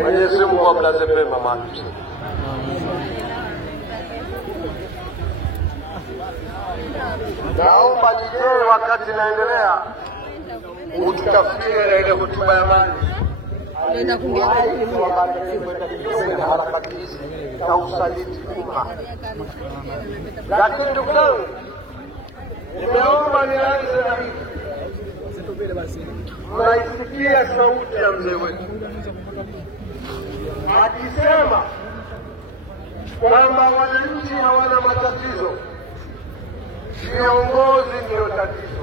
Mwenyezi Mungu amlaze pema Maalim Seif. Naomba nijee wakati naendelea utafsiri na ile hotuba ya Maalim na harakati hizi na usaliti umma. Lakini ndugu zangu, nimeomba nianze na hivi. Mnaisikia sauti ya mzee wetu akisema kwamba wananchi hawana matatizo, viongozi ndio tatizo.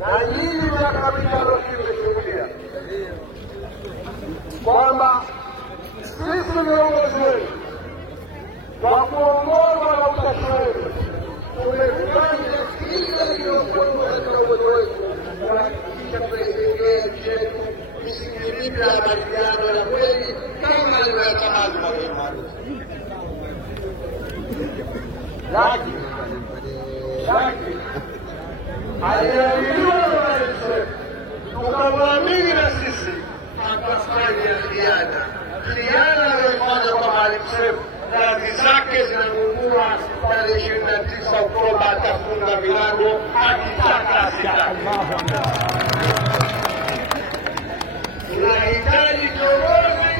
Na nyinyi miaka mitano mmeshuhudia kwamba sisi viongozi wenu kwa kuongozwa na utashi wenu tumefanya kila kilichokuwa katika uwezo wetu kuhakikisha tunaijengea nchi yetu misingi mipya ya maridhiano ya kweli kama alivyoyatamani Mwalimu Maalim Seif. Lakini aliaminiwa na Maalim Seif, tukamwamini na sisi akafanya khiana. Khiana aliyofanya kwa Maalim Seif, kazi zake zinagundua tarehe 29 Oktoba atafunga milango akitaka asitaki. Tunahitaji kiongozi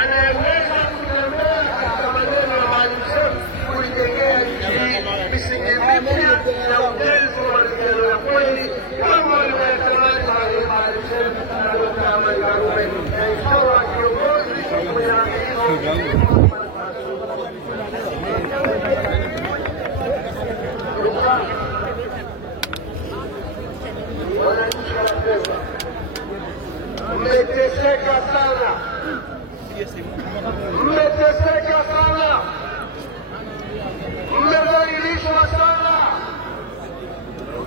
anayeweza kutembea katika maneno ya Maalim Seif kuijengea nchi misingi mipya ya ujenzi wa maridhiano ya kweli kama walivyoyatamani Maalim Seif na Dkt. Aman Karume, na inshallah kiongozi mwenye akili mmeteseka sana, mmeteseka sana, mmedhalilishwa sana,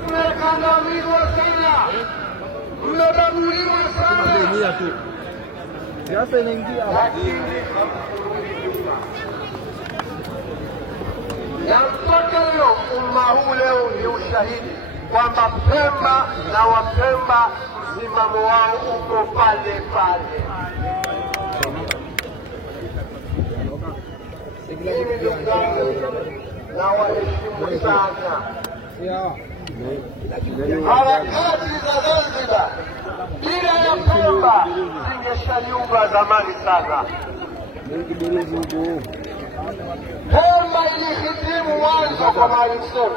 mmekandamizwa sana, mmebaguliwa sana, siasa inaingia. lakini hamkurudi nyuma. Na mpaka leo umma huu leo ni ushahidi kwamba Pemba na Wapemba msimamo wao uko pale pale. Mimi ndugu zangu na waheshimu sana. Harakati za Zanzibar bila ya Pemba zingeshaliuka zamani sana. Pemba ilihitimu mwanzo kwa Maalim Seif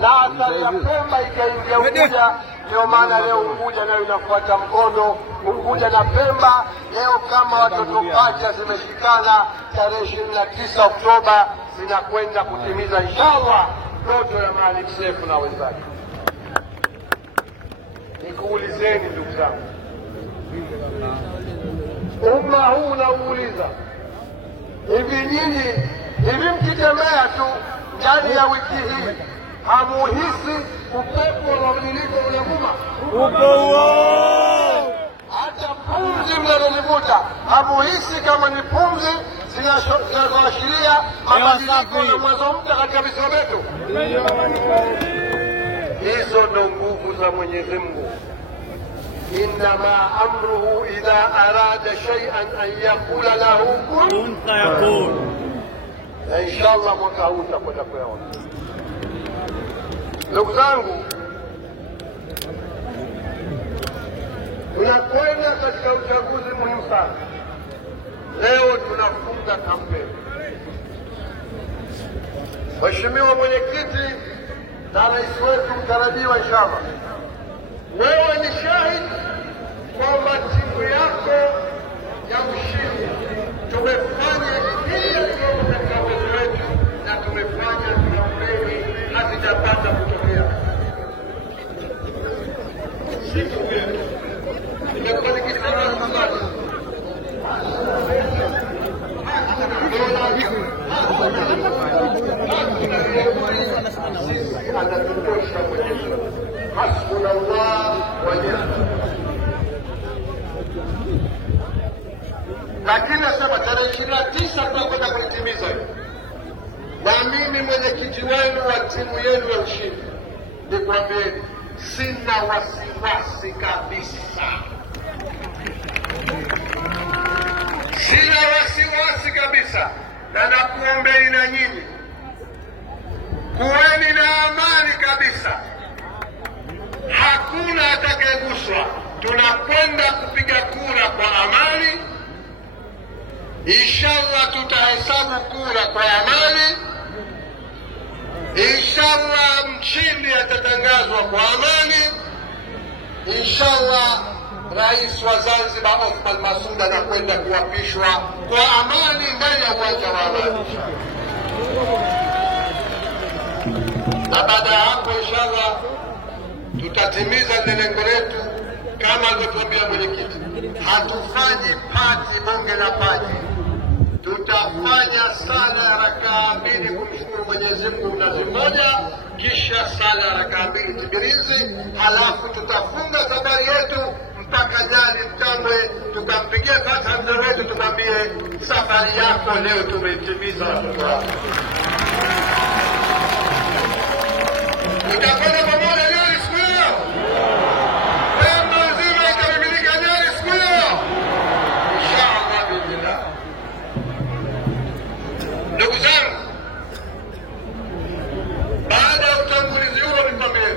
na athari ya Pemba ikaingia Unguja. Ndio maana leo Unguja nayo inafuata mkono. Unguja na Pemba leo kama watoto pacha zimeshikana, tarehe 29 Oktoba zinakwenda kutimiza inshallah ndoto ya Maalim Seif na wenzake. Nikuulizeni ndugu zangu, umma huu unauliza hivi, nyinyi hivi mkitembea tu ndani ya wiki hii hamuhisi upepo wa mabadiliko unavuma? Hata pumzi mnazolivuta hamuhisi kama ni pumzi zinazoashiria mabadiliko na mwanzo mpya katika visiwa vyetu? Hizo ndo nguvu za Mwenyezi Mungu. Innama amruhu idha arada shay'an an yaqula lahu kun fayakun. Na inshallah mwaka huu tutakwenda kuyaona. Ndugu zangu, tunakwenda katika uchaguzi muhimu sana. Leo tunafunga kampeni. Mheshimiwa Mwenyekiti na Rais wetu mtarajiwa inshallah, wewe ni shahidi kwamba timu yako ya ushindi tumefanya kila kitu katika uwezo wetu na tumefanya kampeni hazijapata kutokea. Siku yetu imekuwa nikisema mabadi anatutosha Mwenyezi Mungu. Hasbunallah wa ni'mal. Lakini nasema tarehe 29 tunakwenda kulitimiza hiyo. Na mimi mwenyekiti wenu wa timu yenu ya ushindi nikwambieni, sina wasiwasi kabisa, sina wasiwasi kabisa, na nakuombeni na nyinyi kuweni na amani kabisa. Hakuna atakayeguswa. Tunakwenda kupiga kura kwa amani. Inshallah tutahesabu kura kwa amani. Inshallah mshindi atatangazwa kwa amani. Inshallah Rais wa Zanzibar Othman Masoud anakwenda kuapishwa kwa amani ndani ya uwanja wa Amani. Na baada ya hapo inshallah tutatimiza lengo letu kama alivyotuambia mwenyekiti. Hatufanyi pati bunge la pati. Tutafanya sala ya rakaa mbili kumshukuru Mwenyezi Mungu mnazi mmoja, kisha sala ya rakaa mbili tibirizi, halafu tutafunga safari yetu mpaka Nyali Mtambwe, tukampigia fatiha mzee wetu, tumwambie safari yako leo tumeitimiza watoto wako. Tutakwenda pamoja Nyali siku hiyo. Pemba nzima ikamimilika Nyali siku hiyo. Inshallah billah. Ndugu zangu, baada ya utangulizi huo nikwambie,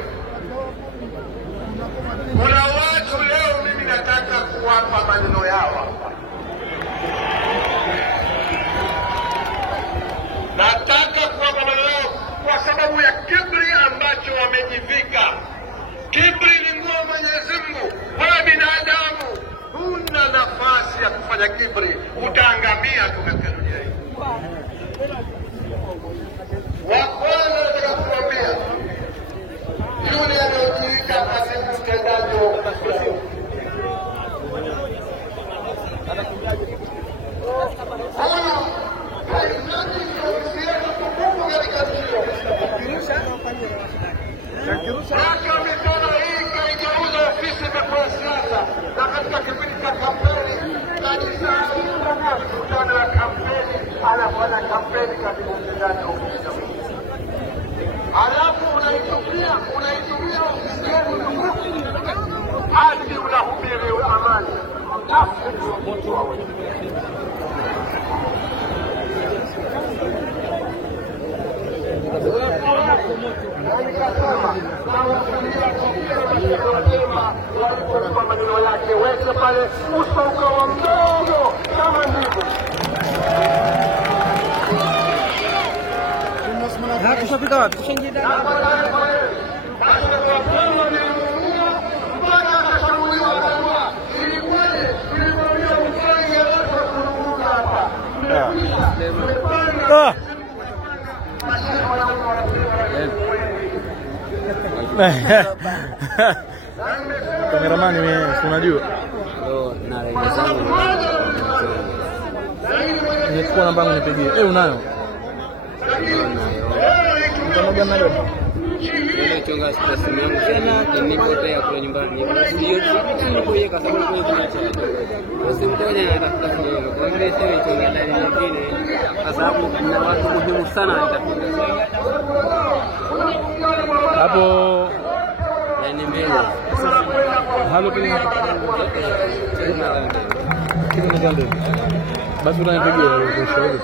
kuna watu leo mimi nataka kuwapa maneno yao hapa. Nataka kuwapa maneno yao kwa sababu ya kibri ambacho wamejivika. Kibri ni nguo Mwenyezi Mungu. Wewe binadamu huna nafasi ya kufanya kibri, utaangamia tu katika dunia hii. Wa kwanza nataka kuambia yule anayojiita katibu mtendaji wa ofisi, huyu haitaki ofisi yetu tukufu katika nchi. Hata mikono hii kaigeuza ofisi imekuwa siasa, na katika kipindi cha kampeni kajisahau mkutano wa kampeni, anafanya kampeni katibu mtendaji wa ofisi. Halafu unaitumia ofisi yetu tukufu hadi unahubiri amani. Nikasema walipokuwa maneno yake weke pale uso ukawa mdogo kama ndivyo. Tushafika wapi? Kameramani mimi unajua. Na rangi zangu. Nikuwa namba yangu nipigie. Unayo? Mtanoga nayo. Ndio chonga simu yangu tena nimepotea kwa nyumbani. Sio nilipoiweka sababu kwenye kuacha. Basi mtoja anatafuta kidogo. Kwa hiyo sasa chonga ndani nyingine kwa sababu kuna watu muhimu sana nitapiga. Hapo yani mbele. Halo kile. Kile ndio. Basi unanipigia ushauri.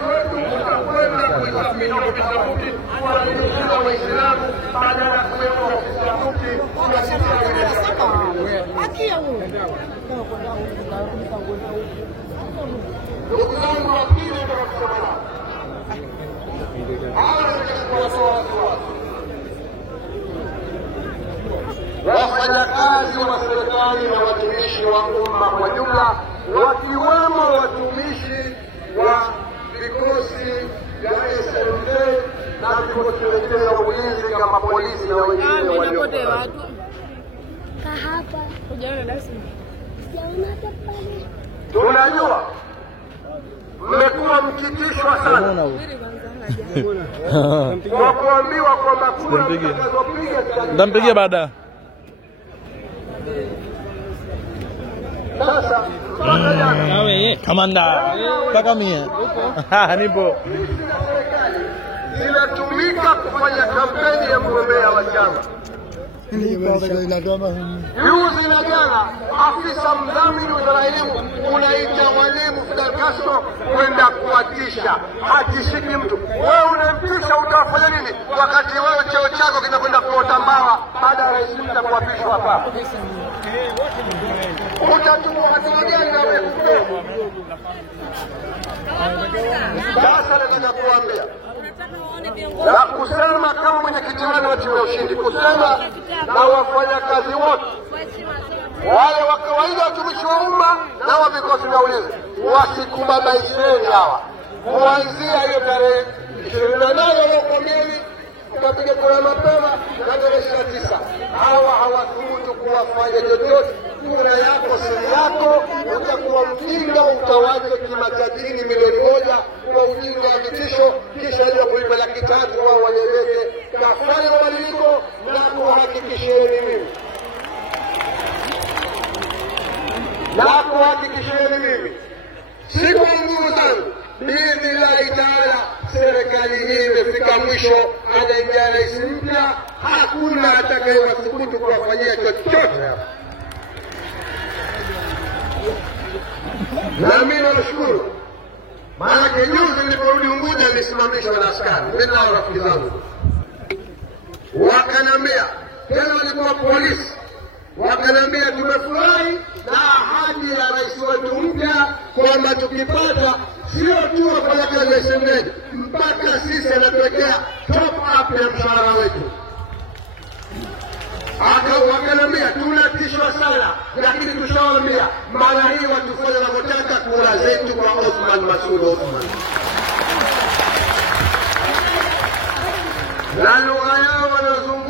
Wafanyakazi wa serikali na watumishi wa umma kwa jumla, wakiwemo watumishi wa vikosi vya SMZ na vikosi vingine vya ulinzi kama polisi na wengine waliopotea. Tunajua mmekuwa mkitishwa sana kwa kuambiwa kwamba kura mtakazopiga ndampigia baada. sasa Kamanda mpaka mie nipo zinatumika kufanya kampeni ya mgombea wa chama. Juzi na jana afisa mdhamini wizara ya elimu unaita walimu Fidel Castro kwenda kuwatisha. Hatishiki mtu. Wewe unamtisha, utafanya nini wakati wewe cheo chako kinakwenda kuota mbawa baada ya rais mpya kuapishwa hapa? Utachukua hatua gani na wewe? Sasa nataka kuambia na kusema kama mwenyekiti wenu wa timu ya ushindi, kusema na wafanyakazi wote wale wa kawaida, watumishi wa umma na wa vikosi vya ulinzi, wasikubabaisheni hawa. Kuanzia hiyo tarehe 28 wako mbili tukapiga kura mapema na tarehe 29, hawa hawathubutu kuwafanya chochote. Kura yako siri yako, utakuwa mjinga, utawaje kimatajiri milioni 1 kwa ujinga wa vitisho, kisha ile kulipa laki 3 wao wanyeleke. Kafanya mabadiliko na kuhakikishieni mimi si kwa nguvu zangu, biidhnillahi taala serikali hii imefika mwisho, anaingia rais mpya, hakuna atakayewathubutu kuwafanyia chochote. Na mimi nashukuru, maana juzi niliporudi Unguja nilisimamishwa na askari. Mimi na rafiki zangu wakanambia, tena walikuwa polisi, wakanambia tumefurahi na ahadi ya rais wetu mpya kwamba tukipata sio tu wafanyakazi wa SMZ, mpaka sisi anatuwekea top up ya mshahara wetu. Wakanambia tunatishwa sana, lakini tushawaambia mara hii watufanya wanavyotaka, kura zetu kwa Othman Masoud Othman. Na lugha yao wanazungumza